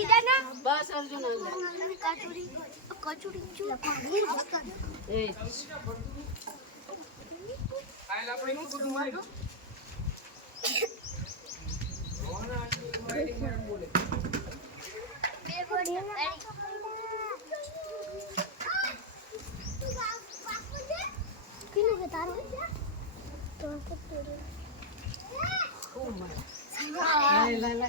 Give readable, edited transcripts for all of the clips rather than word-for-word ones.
કીધા ના બસ અર્જુન કચોરી ચૂ એ આયલ આપણે નું બધું માર્યું રોના રાઈડિંગ માં બોલે બે ગોળી કિલો કે તારો તો ઓ માય લે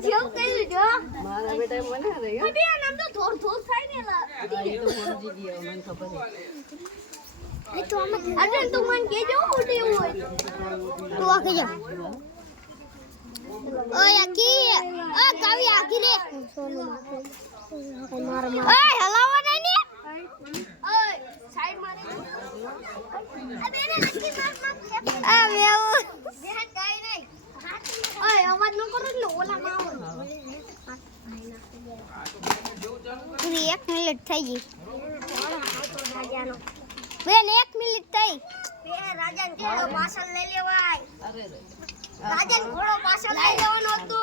જો કઈ જો મારા બેટા મને રહી અબે નામ તો થોર થાય ને લા એ તો સમજી ગયો મને ખબર છે તો અરે તું મન કેજો ઉડે હોય તો આ કેજો ઓય આકી ઓ કાવી આકી રે ઓય હલાવો નહીં ને ઓય સાઈડ મારે અબે ને નક્કી માર આ મેવ બેન કાઈ નહીં ઓય અવાજ ન કરો ને ઓલા માં પૂરી 1 મિનિટ થઈ ગઈ બેન 1 મિનિટ થઈ બે રાજાને ઘોડો પાછળ લઈ લેવાય અરે રાજાને ઘોડો પાછળ લઈ લેવાનો હતો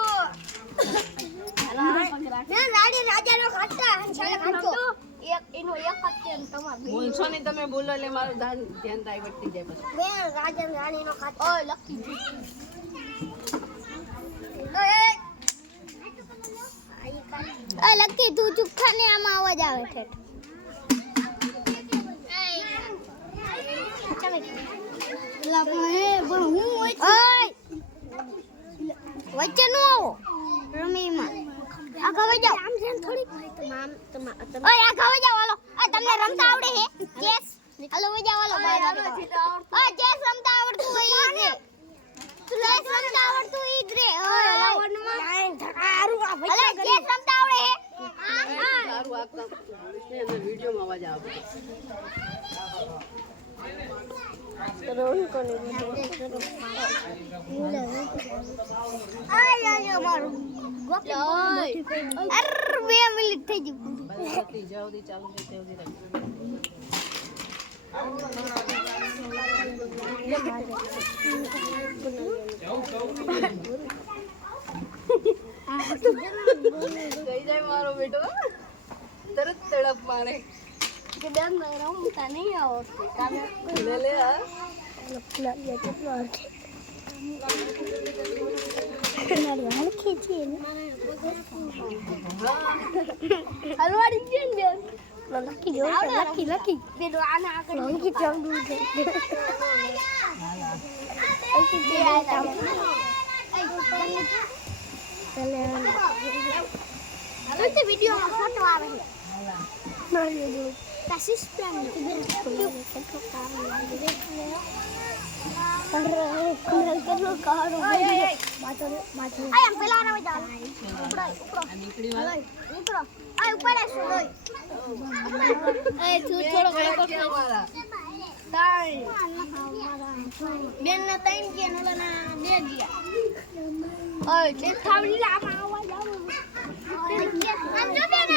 બેન રાજાનો ખાતા છેલ્લે ખાતો એક એનો એક જ છે ને તમાર બોલશો નહીં તમે બોલો એટલે મારું ધ્યાન ડાયવર્ટ થઈ જાય પછી બેન રાજાને રાણીનો ખાતો ઓય લકી લકી તું ચૂપ થાને આમાં અવાજ આવે છે વચ્ચે નો આવો રમીમાં આ ખવાઈ જાવ આમ જેમ થોડી ઓય આ ખવાઈ જાવ હાલો આ તમને રમતા આવડે હે ચેસ હાલો વઈ જાવ હાલો ઓય ચેસ રમતા આવડતું હોય ઈ રે ચેસ રમતા આવડતું ઈ જ રે ઓય લાઈન ધકારું આ ભઈ ચેસ રમતા આવડે હે સારું આપતા એનો વિડિયોમાં અવાજ આવે રોન કોને આય મારું ગોપી અર 2 મિનિટ થઈ ગઈ બસ જલ્દી ચાલુ છે તેવડી કઈ જાય મારો બેટો તરત તડપ મારે કે બેન રમતા નહીં આવડતું કામે લે લે આ હલવાડી છે ને બેન લકી જો લકી બેન આના આગળ લકી ચાંદુ છે ચલે વિડિયોમાં ફોટો આવે છે મારી જો કાશિશ પ્લાન કેટલો કામ લાગે કેટલો કારો બાતો આય એમ પેલા ના જા ઉપડો નીકળી વાળા ઉપડો આય ઉપર આસો દોય એ તું થોડો ઘણો મારા તાઈ બેન ના તાઈ કે નોલા બે ગયા ઓય તે થાવડી લામાં આવા જાવ આમ જો બેન